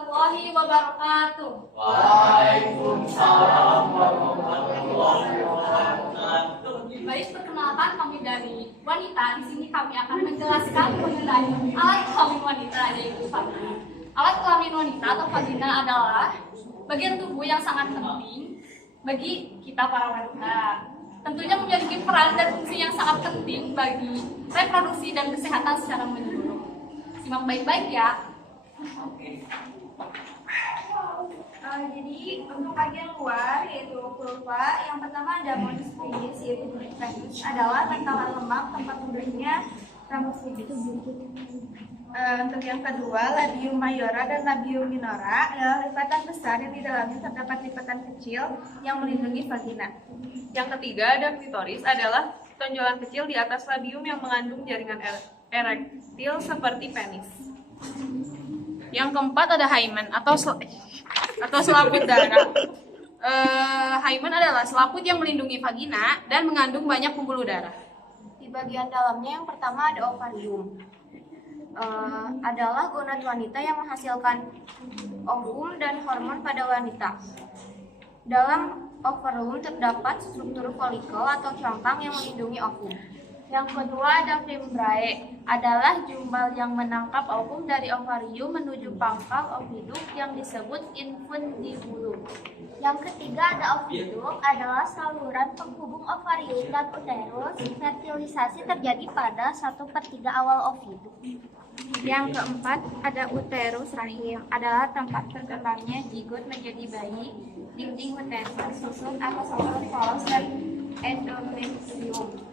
warahmatullahi wabarakatuh. Waalaikumsalam warahmatullahi wabarakatuh. Baik, perkenalkan kami dari wanita. Di sini kami akan menjelaskan mengenai alat kelamin wanita, yaitu vagina. Alat kelamin wanita atau vagina adalah bagian tubuh yang sangat penting bagi kita para wanita. Tentunya memiliki peran dan fungsi yang sangat penting bagi reproduksi dan kesehatan secara menyeluruh. Simak baik-baik ya. Jadi untuk bagian luar yaitu vulva, yang pertama ada modus penis yaitu penis adalah bantalan lemak tempat duduknya rambut itu. Untuk yang kedua, labium mayora dan labium minora adalah lipatan besar yang di dalamnya terdapat lipatan kecil yang melindungi vagina. Yang ketiga ada klitoris, adalah tonjolan kecil di atas labium yang mengandung jaringan erektil seperti penis. Yang keempat ada hymen atau selaput darah. Hymen adalah selaput yang melindungi vagina dan mengandung banyak pembuluh darah. Di bagian dalamnya yang pertama ada ovarium. Adalah gonad wanita yang menghasilkan ovum dan hormon pada wanita. Dalam ovarium terdapat struktur folikel atau cangkang yang melindungi ovum. Yang kedua ada membrae, adalah jumbal yang menangkap ovum dari ovarium menuju pangkal oviduk yang disebut infundibulum. Yang ketiga ada oviduk, adalah saluran penghubung ovarium dan uterus. Fertilisasi terjadi pada 1/3 awal oviduk. Yang keempat ada uterus rahim, adalah tempat berkembangnya zigot menjadi bayi. Dinding uterus tersusun atas saluran polos dan endometrium.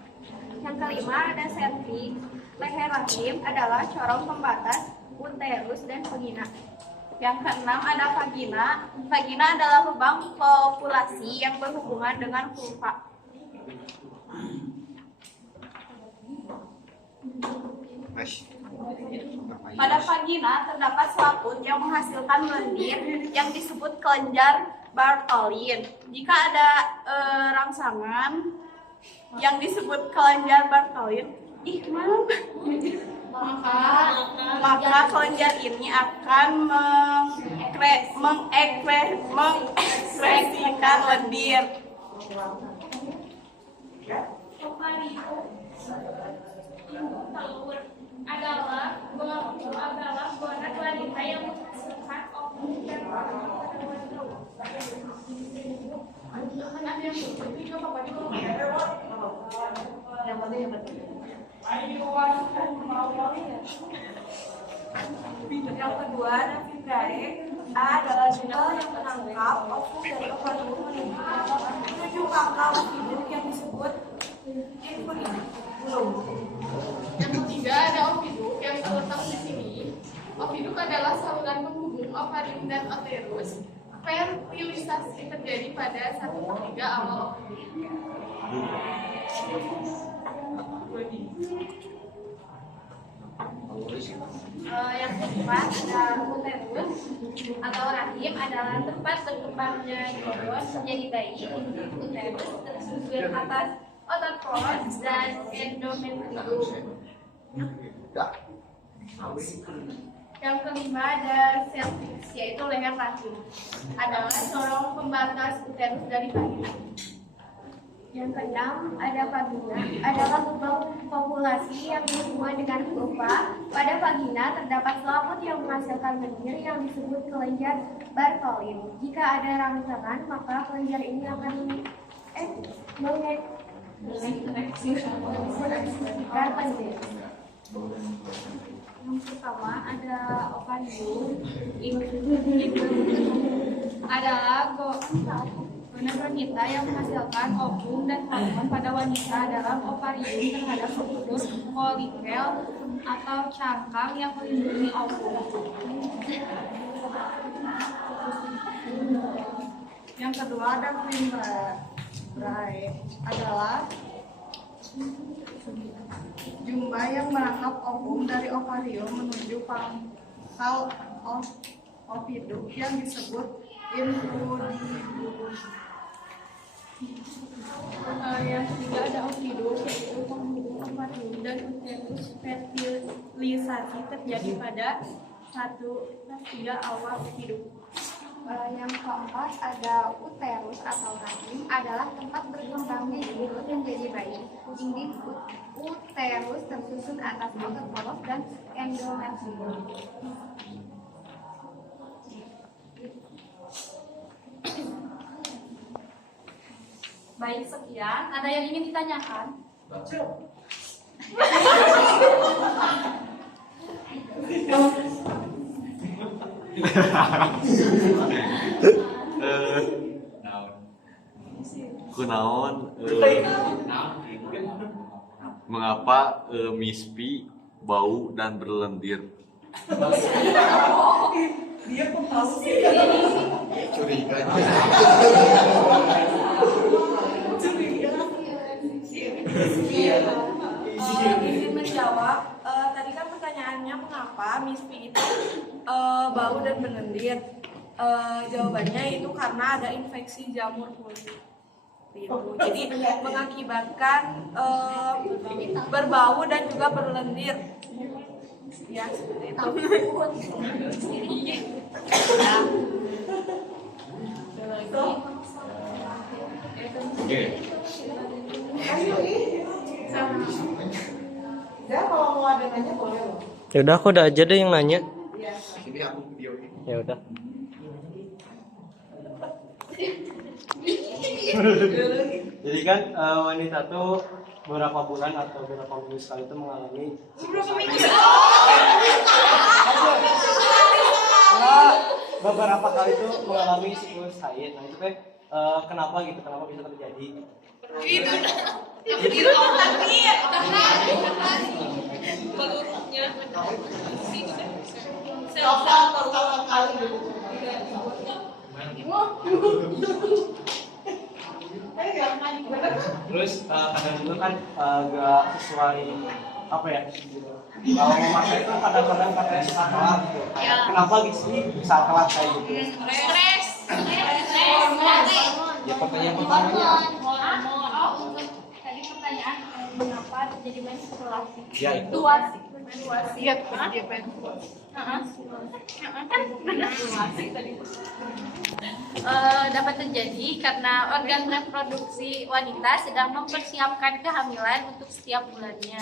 Yang kelima ada cervix. Leher rahim adalah corong pembatas uterus dan vagina. Yang keenam ada vagina. Vagina adalah lubang kopulasi yang berhubungan dengan vulva. Pada vagina terdapat selaput yang menghasilkan lendir yang disebut kelenjar Bartholin. Jika ada rangsangan yang disebut kelenjar Bartholin, maka kelenjar ini akan mengekspresikan lendir. Telur adalah gonad wanita yang menghasilkan ovum dan Yang kedua ada vibrae. A adalah jumbal yang menangkap ovum dari ovarium menuju pangkal oviduk yang disebut infundibulum. Yang ketiga ada oviduk yang terletak di sini. Oviduk adalah saluran penghubung ovarium dan uterus. Fertilisasi terjadi pada 1/3 awal oviduk. Yang keempat ada uterus atau rahim, adalah tempat berkembangnya zigot menjadi bayi. Uterus tersusun atas otot polos dan endometrium. Yang kelima ada cervix, yaitu leher rahim, adalah corong pembatas uterus dari vagina. Yang keenam ada vagina, adalah lubang populasi yang berhubungan dengan vulva. Pada vagina terdapat selaput yang menghasilkan lendir yang disebut kelenjar Bartholin. Jika ada rangsangan, maka kelenjar ini akan mengekspresikan lendir. Yang pertama ada ovarium. Adalah gonad wanita yang menghasilkan ovum dan hormon pada wanita dalam ovarium terhadap struktur folikel atau cangkang yang melindungi ovum. Yang kedua ada membrae, adalah jumlah yang menangkap ovum dari ovarium menuju pangkal oviduk yang disebut infundibulum. Yang ketiga ada oviduk, yaitu penghubung ovarium dan uterus. Fertilisasi terjadi pada 1+3 awal hidup. Yang keempat ada uterus atau rahim adalah tempat berkembangnya induk menjadi bayi. Induk uterus tersusun atas outer polos dan endometrium. Baik, sekian. Ada yang ingin ditanyakan? Kunaon mengapa mispi bau dan berlendir? Curiga. Izin menjawab. Tadi kan pertanyaannya mengapa mispi itu bau dan berlendir. Jawabannya itu karena ada infeksi jamur kulit. Jadi mengakibatkan berbau dan juga berlendir. Ya, seperti itu. Oke. Ya kalau mau ada nanya boleh loh. Ya udah, aku udah aja deh yang nanya. Sini aku videoin. Ya udah. Jadi kan wanita tuh beberapa bulan atau beberapa minggu sekali itu mengalami beberapa kali itu mengalami siklus haid. Nah itu kenapa gitu? Kenapa bisa terjadi? Pertama kali dulu. Terus kadang juga kan gak sesuai apa ya? Kalau memakai itu kadang-kadang katanya suka telat gitu. Kenapa gitu sih bisa telat kayak gitu? Stres. Ya pertanyaan pertamanya. Tadi pertanyaan mengapa terjadi menstruasi? Ya itu. Menstruasi. Iya, dia pengen. Dapat terjadi karena organ reproduksi wanita sedang mempersiapkan kehamilan untuk setiap bulannya.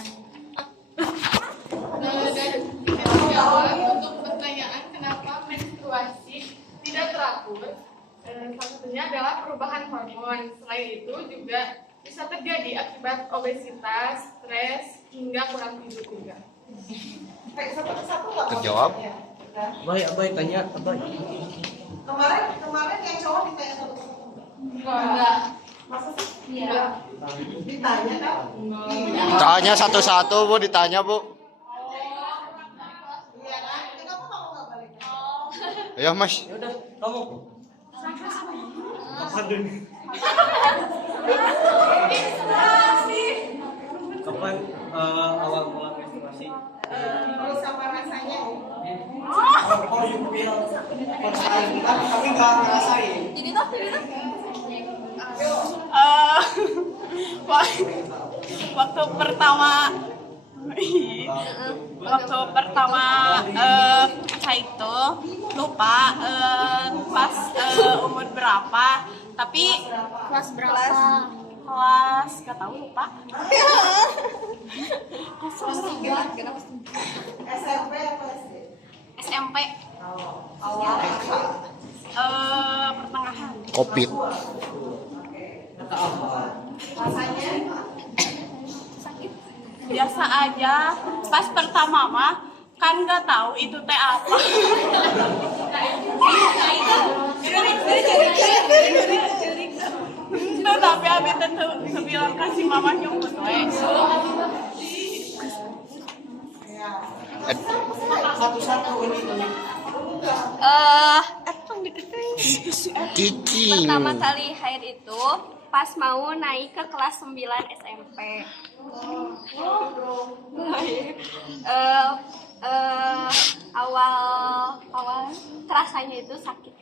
Untuk pertanyaan kenapa menstruasi tidak teratur, salah satunya adalah perubahan hormon. Selain itu juga bisa terjadi akibat obesitas, stres, hingga kurang tidur juga. Satu-satu nggak? Terjawab. Baik, tanya, baik. Kemarin yang cowok ditanya satu-satu. Enggak. Masa sih? Iya. Ditanya kan? Tanya satu-satu, Bu, ditanya, Bu. Iya kan? Kenapa kamu nggak balik? Ayo, Mas. Ya udah, kamu. Kapan dulu? Kapan awal mula menstruasi? Terus sama rasanya? Oh, ibu bilang sekali tapi nggak ngerasain. Waktu pertama saya itu lupa pas umur berapa, tapi Kelas berapa? kelas nggak tahu, lupa. SMP apa SD? SMP Awal. pertengahan. Covid. Rasanya? Biasa aja. Pas pertama mah kan nggak tahu itu teh apa. Nah, tapi abis itu bilang kasih mama nyumput we. Satu-satu ini. Cici. Pertama kali haid itu pas mau naik ke kelas 9 SMP. Awal terasanya itu sakit.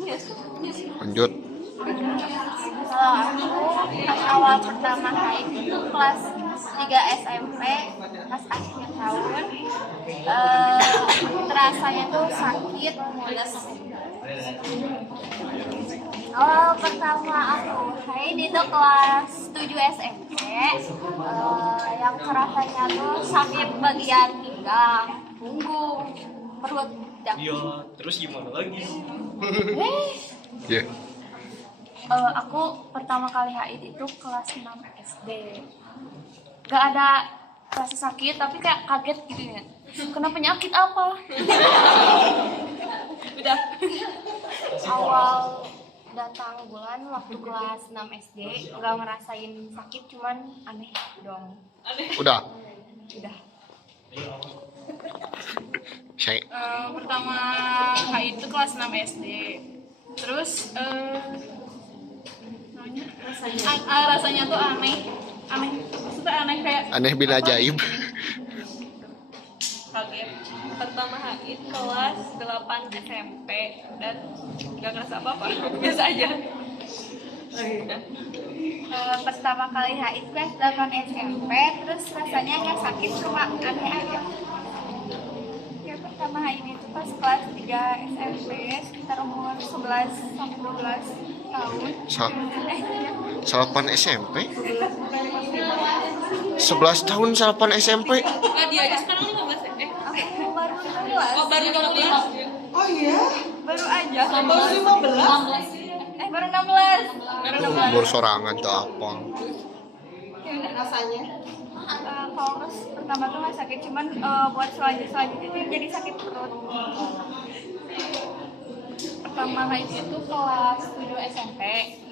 Yes. Lanjut. Kalau aku pas awal pertama haid itu kelas 3 SMP, pas akhir tahun, terasanya tuh sakit, mules. Awal pertama aku haid itu kelas 7 SMP, yang terasanya tuh sakit bagian pinggang, punggung, perut. Iya, terus gimana lagi? Ya. Aku pertama kali haid itu kelas 6 SD. Gak ada rasa sakit, tapi kayak kaget gitu ya. Kena penyakit apa? Udah. Awal datang bulan waktu kelas 6 SD, gak ngerasain sakit, cuman aneh dong. Udah. Udah. Saya Pertama haid itu kelas 6 SD. Terus rasanya tuh aneh. Maksudnya aneh kayak aneh bin ajaib. kaget. Pertama haid kelas 8 SMP dan nggak ngerasa apa-apa, biasa aja. Pertama kali haid kelas 8 SMP, terus rasanya nggak sakit, cuma aneh aja. Ya, pertama haid itu pas kelas 3 SMP, sekitar umur 11 sampai 12 tahun. Salapan SMP? 11 tahun salapan SMP? Nggak, dia aja sekarang 15 ya? Aku baru 16. Oh, baru 16. Oh iya? Baru aja. Baru 15? Baru 16. Umur sorangan tuh apa? Rasanya? Kalau terus pertama tuh nggak sakit, cuman buat selanjutnya itu jadi sakit perut. Pertama haid itu kelas 7 SMP.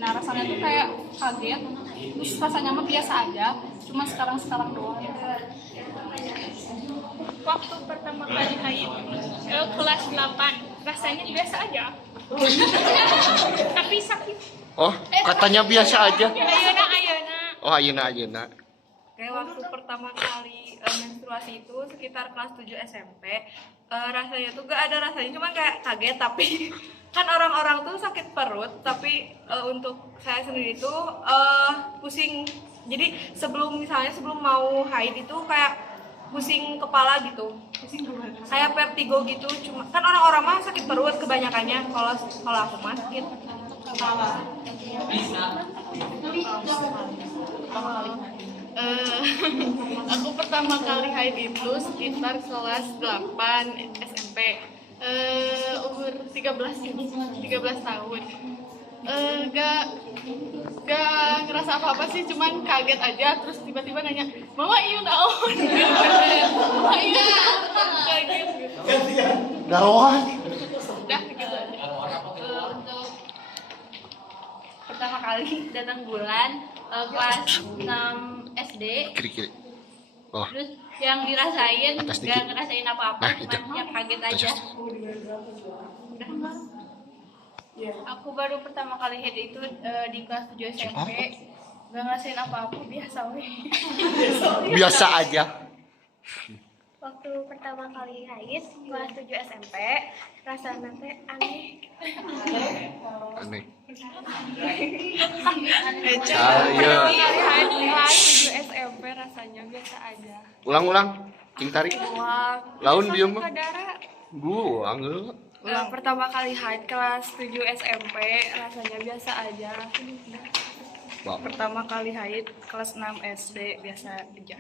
Nah, rasanya tuh kayak kaget. Terus rasanya mah biasa aja, cuma sekarang doang. Waktu pertama kali haid kelas 8, rasanya biasa aja. Tapi sakit. Oh, katanya biasa aja. Ayeuna. Oh, ayeuna. Kayak waktu pertama kali menstruasi itu sekitar kelas 7 SMP, rasanya tuh gak ada rasanya, cuma kayak kaget. Tapi kan orang-orang tuh sakit perut, tapi untuk saya sendiri tuh pusing. Jadi sebelum mau haid itu kayak pusing kepala gitu, kayak vertigo gitu. Cuma kan orang-orang mah sakit perut kebanyakannya, kalau aku mah sakit kepala. Aku pertama kali haid itu sekitar kelas 8 SMP, umur 13 tahun. Gak ngerasa apa-apa sih, cuman kaget aja. Terus tiba-tiba nanya, mama iya naon? Mama iya kaget gitu. Garoan. Udah gitu aja. Untuk pertama kali datang bulan kelas 6 SD, Kiri. Oh, terus yang dirasain Atas dikit. gak ngerasain apa-apa, Nah, itu. cuman yang kaget aja. Aku baru pertama kali haid itu di kelas 7 SMP, gak ngerasain apa-apa, biasa weh. biasa aja. Waktu pertama kali haid kelas 7 SMP, rasanya teh aneh. Aneh. Pertama kali haid kelas 7 SMP rasanya biasa aja. Ulang. Cing tarik. Wah, Laun dia mah. saudara. Buang lu. Pertama kali haid kelas 7 SMP rasanya biasa aja. Wow. Pertama kali haid kelas 6 SD biasa aja.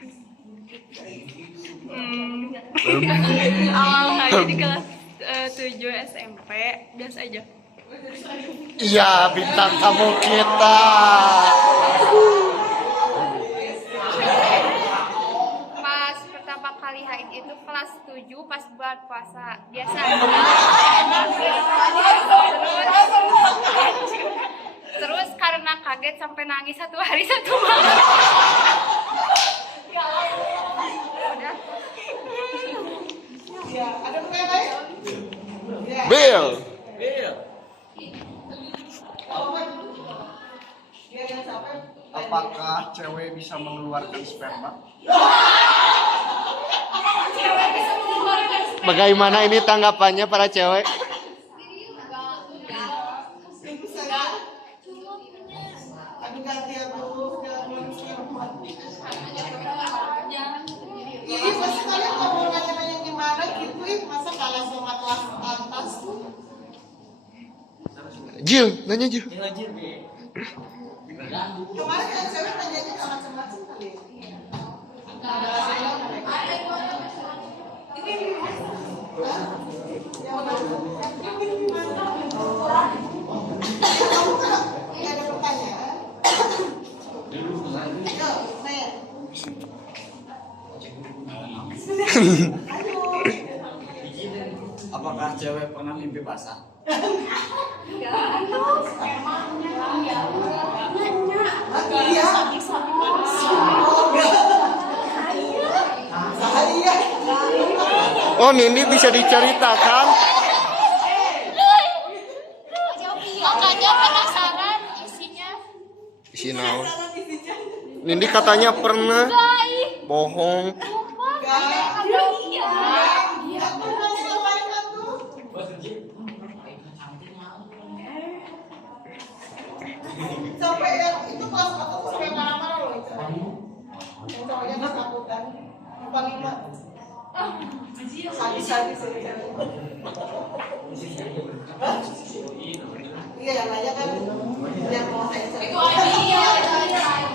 Awal haid di kelas 7 SMP biasa aja. Iya, bintang tamu kita. Pas pertama kali haid itu kelas 7 pas bulan puasa, biasa aja. Terus karena kaget sampai nangis 1 hari 1 malam. Udah. Ya, ada pertanyaan lain? Bill. Apakah cewek bisa mengeluarkan sperma? Bagaimana ini tanggapannya para cewek? Jil, nanya Jil. Kemarin yang cewek nanyanya nggak macam-macam kali. Kamu nggak ada pertanyaan? Yuk, nanya. Apakah cewek pernah mimpi basah? Oh, Nindi bisa diceritakan? Makanya penasaran isinya. Isi naon? Nindi katanya pernah. Bohong. Sampai yang itu kelas 1 tuh sampai marah-marah loh itu. Yang cowoknya ketakutan. Yang paling sadis-sadis itu. Iya yang nanya kan yang mau saya cerita.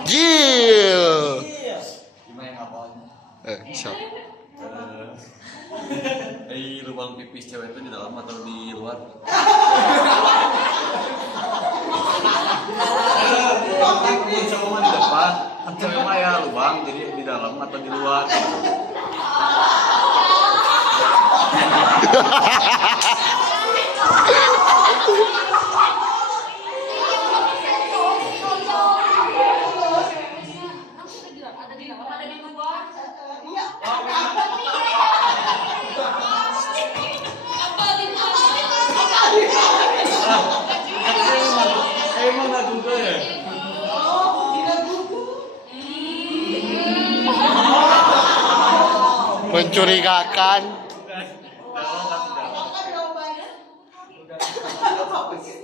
Jil. Gimana yang apanya? Siap. Lubang pipis cewek itu di dalam atau di luar? Cowok mah di depan, kan cewek mah ya lubang, jadi di dalam atau di luar? Emang nggak juga ya? Mencurigakan. Apakah jawabannya? Apa sih?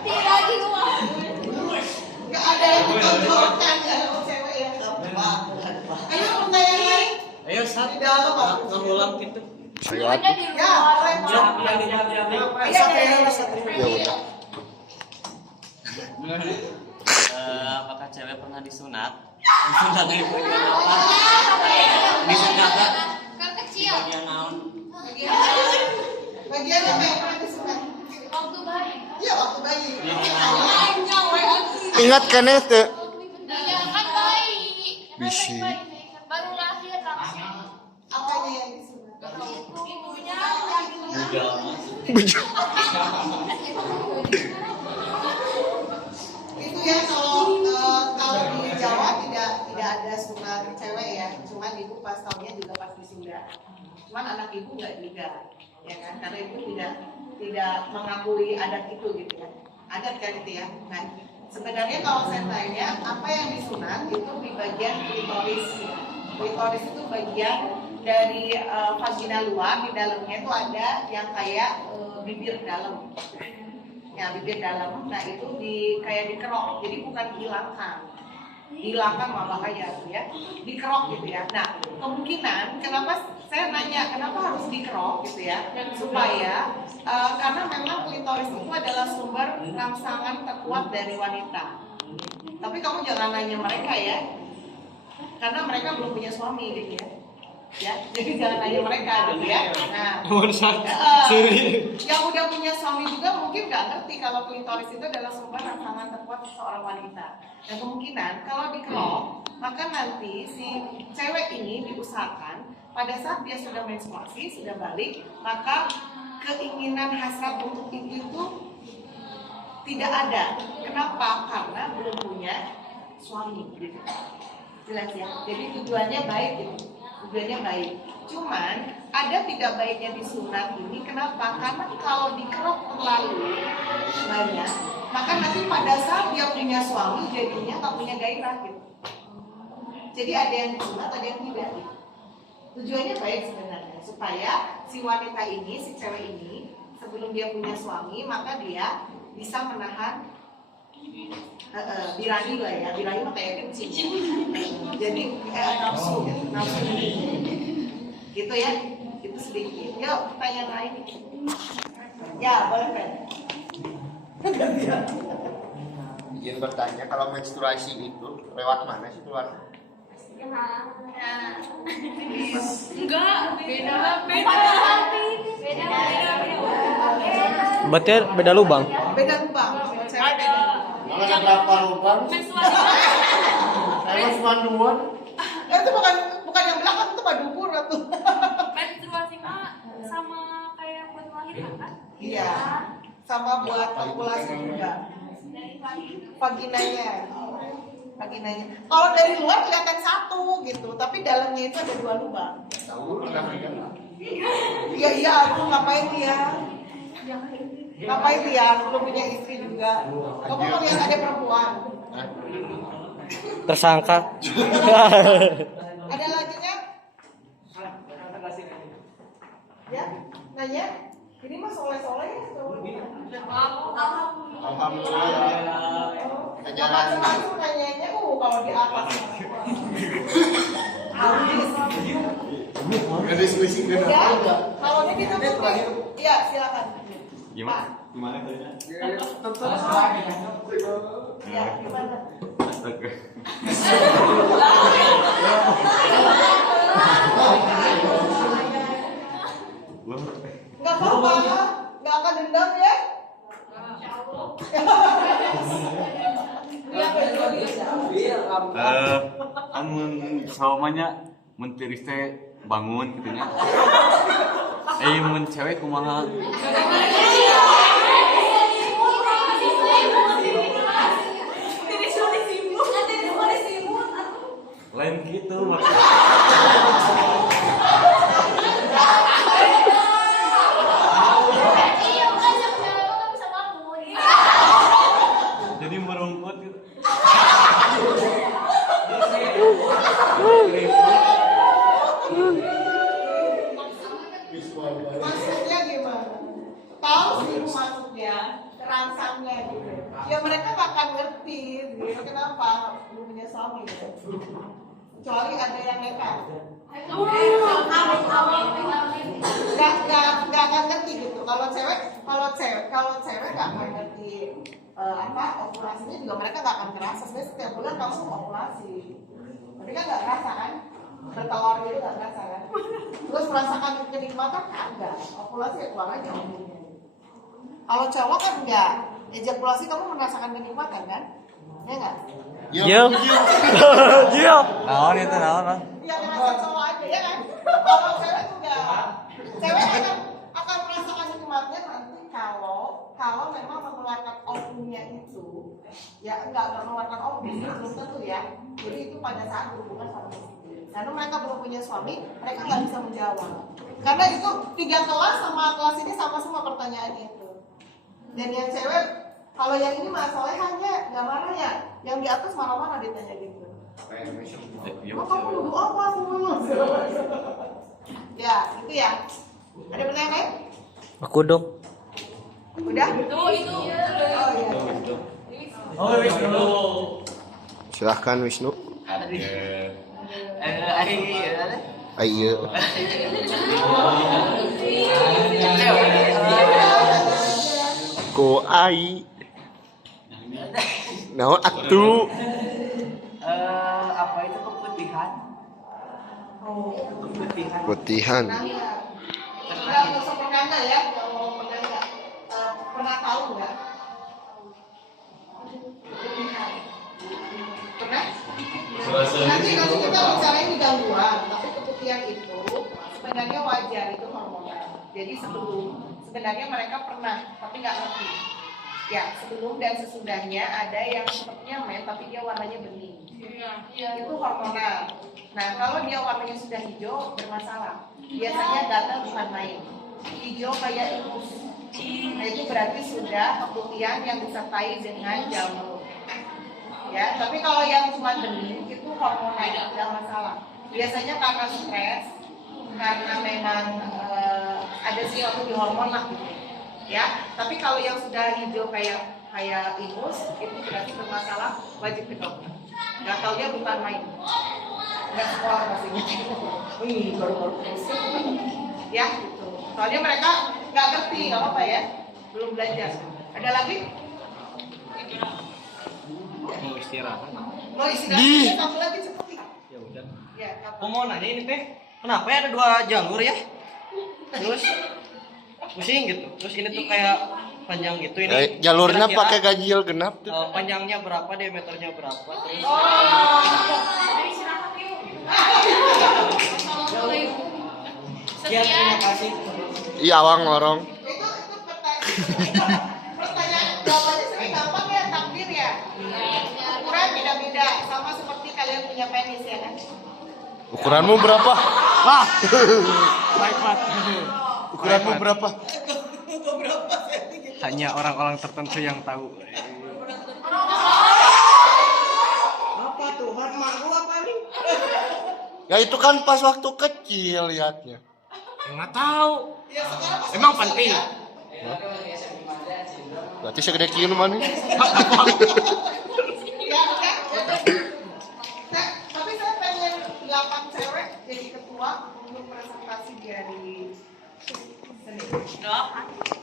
Tidak di luar. Nggak ada yang ditonjolkan ya kalau cewek yang ayo pertanyaan lain. Ayo sat. Di dalam apa? Ngulang gitu. Siap. Ada di Ya, luar. Ya udah. Apakah cewek pernah disunat? Disunat dari bagian apa? Disunat kan? Kan kecil. Bagian naon? Bagian apa yang pernah disunat? Waktu bayi. Iya waktu bayi. Ingat kan itu? Kan bayi. Bisi. Baru lahir langsung. Apanya yang disunat? Ibunya Itu ya kalau di Jawa tidak ada sunat cewek ya, cuman ibu pas tahunnya juga pas wisuda. Cuman anak ibu nggak juga, ya kan? Karena ibu tidak mengakui adat itu gitu ya. Adat kan itu ya. Nah, sebenarnya kalau saya tanya apa yang disunat itu di bagian klitoris. Ya. Klitoris itu bagian dari vagina luar, di dalamnya itu ada yang kayak bibir dalam. Ya, bibir dalam. Nah, itu kayak dikerok. Jadi bukan dihilangkan mah bahaya ya. Dikerok gitu ya. Nah, kemungkinan kenapa saya nanya kenapa harus dikerok gitu ya? Supaya karena memang klitoris itu adalah sumber rangsangan terkuat dari wanita. Tapi kamu jangan nanya mereka ya. Karena mereka belum punya suami gitu ya. Ya, jadi jangan nanya mereka gitu ya. Nah, yang udah punya suami juga mungkin nggak ngerti kalau klitoris itu adalah sumber rangsangan terkuat seorang wanita. Dan kemungkinan kalau dikerok, maka nanti si cewek ini diusahakan pada saat dia sudah menstruasi, sudah balik, maka keinginan hasrat untuk itu tidak ada. Kenapa? Karena belum punya suami. Gitu. Jelas ya. Jadi tujuannya baik gitu. Tujuannya baik. Cuman ada tidak baiknya disunat ini. Kenapa? Karena kalau dikerok terlalu banyak, maka nanti pada saat dia punya suami jadinya tak punya gairah gitu. Jadi ada yang disunat, ada yang tidak. Gitu. Tujuannya baik sebenarnya supaya si wanita ini, si cewek ini sebelum dia punya suami maka dia bisa menahan birahi lah ya, birahi mah kayak kencing. jadi nafsu gitu ya, itu sedikit. Yuk pertanyaan lain. Ya boleh Fred. Izin bertanya, kalau menstruasi itu lewat mana sih keluar? Enggak, beda. Berarti beda lubang. Beda lubang. Cewek beda. Kalau ada berapa lubang? Saya cuma 2. Itu bukan yang belakang, itu mah dubur atau. Menstruasi mah sama kayak buat melahirkan kan? Iya. Sama buat populasi juga. Vaginanya. Kalau dari luar kelihatan satu gitu, tapi dalamnya itu ada 2 lubang. Iya, aku ngapain dia? Ngapain dia? Belum punya istri juga. Kamu mau lihat ada perempuan? Tersangka. Ada lagi nya? Ya, nanya. Ini mah soleh-soleh ya? Alhamdulillah. Macam-macam nanyanya, kalau di atas. Ada diskusi kan? Ya, kalau ini kita iya silakan. Gimana tadinya? Ya, gimana? Astaga. Nggak apa-apa, nggak akan dendam ya. Mun sawamanya mun tiris teh bangun gitu nya. Mun cewek kumaha? Lain gitu maksudnya. Jadi merungkut gitu. Maksudnya gimana? Tahu sih maksudnya, terangsangnya gitu. Ya mereka nggak akan ngerti, gitu. Kenapa belum punya suami gitu. Kecuali ada yang nekat. Nggak akan ngerti gitu. Kalau cewek nggak akan ngerti ovulasinya juga mereka nggak akan kerasa. Sebenarnya setiap bulan kamu ovulasi, tapi kan nggak kerasa kan? Bertelur gitu nggak kerasa kan? Terus merasakan kenikmatan enggak? Ovulasi ya keluar aja omnya. Kalau cowok kan enggak, ejakulasi kamu merasakan kenikmatan kan? Ya enggak? Iya. Iya. Naon itu naon? Yang merasa cowok aja ya kan? Kalau cewek enggak. Cewek akan merasakan kenikmatnya nanti kalau memang mengeluarkan ovumnya itu ya enggak mengeluarkan ovum belum tentu ya. Jadi itu pada saat berhubungan sama istri. Karena mereka belum punya suami, mereka nggak bisa menjawab. Karena itu 3 kelas sama kelas ini sama semua pertanyaannya itu. Dan yang cewek, kalau yang ini masalahnya nggak marah ya, yang di atas marah-marah ditanya gitu. Kamu duduk apa semua? Ya, itu ya. Ada pertanyaan lain? Aku dong. Udah? Itu. Oh iya. Silahkan Wisnu. Ayo. Ko ai. Naon atuh? Apa itu keputihan? Putihan. Enggak usah pernah ya, kalau pernah tahu nggak? Pernah? Nanti kita bicarain di gangguan, tapi keputihan itu sebenarnya wajar, itu hormonal. Jadi sebenarnya mereka pernah, tapi nggak ngerti. Ya, sebelum dan sesudahnya ada yang sepertinya men, tapi dia warnanya bening. Itu hormonal. Nah, kalau dia warnanya sudah hijau, bermasalah. Biasanya gatal bukan main. Hijau kayak infus. Nah, itu berarti sudah keputihan yang disertai dengan jamur. Ya, tapi kalau yang cuma bening itu hormonal, tidak masalah. Biasanya karena stres, karena memang ada sesuatu di hormon lah gitu. Ya, tapi kalau yang sudah hijau kayak infus itu berarti bermasalah, wajib ke dokter. Gatalnya bukan main. nggak sekolah pastinya. Baru-baru ya gitu. Soalnya mereka nggak ngerti, nggak apa ya, belum belajar. Ada lagi? Mau istirahat. Mau istirahat? Kamu lagi seperti? Ya udah. Ya, apa? Aku mau nanya ini teh, kenapa ya ada 2 jalur ya? Terus pusing gitu. Terus ini tuh kayak panjang gitu ini. Jalurnya Kira-kira, pakai ganjil genap tuh. panjangnya berapa, diameternya berapa? Terus sekian, terima kasih. Iya awang ngorong. Itu pertanyaan jawabannya sebenarnya gampang ya, takdir ya. Ukuran beda-beda, sama seperti kalian punya penis ya kan? Ukuranmu berapa? Wah. Baik, Pak. Ukuranmu berapa? Hanya orang-orang tertentu yang tahu. Apa tuh? Malu apa nih? Ya itu kan pas waktu kecil lihatnya. Nggak tahu. Ya sekarang pas Emang penting. Berarti segede kieu mana? ya kan? Nah, tapi saya pengen 8 cewek jadi ketua untuk presentasi dari seni. 8 cewek.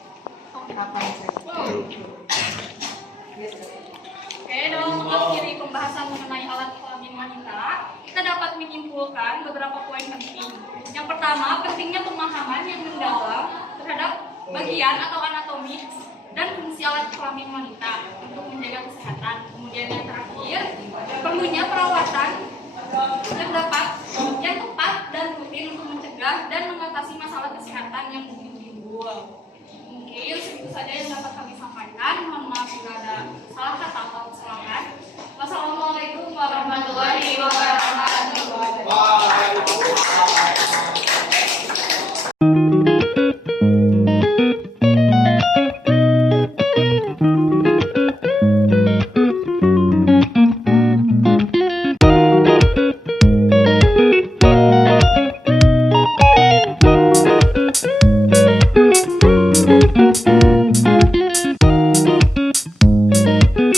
Yes. Oke, dalam mengakhiri pembahasan mengenai alat kelamin wanita, kita dapat menyimpulkan beberapa poin penting. Yang pertama, pentingnya pemahaman yang mendalam terhadap bagian atau anatomi dan fungsi alat kelamin wanita untuk menjaga kesehatan. Kemudian yang terakhir, perlunya perawatan yang tepat dan rutin untuk mencegah dan mengatasi masalah kesehatan yang mungkin timbul. Mungkin segitu saja yang dapat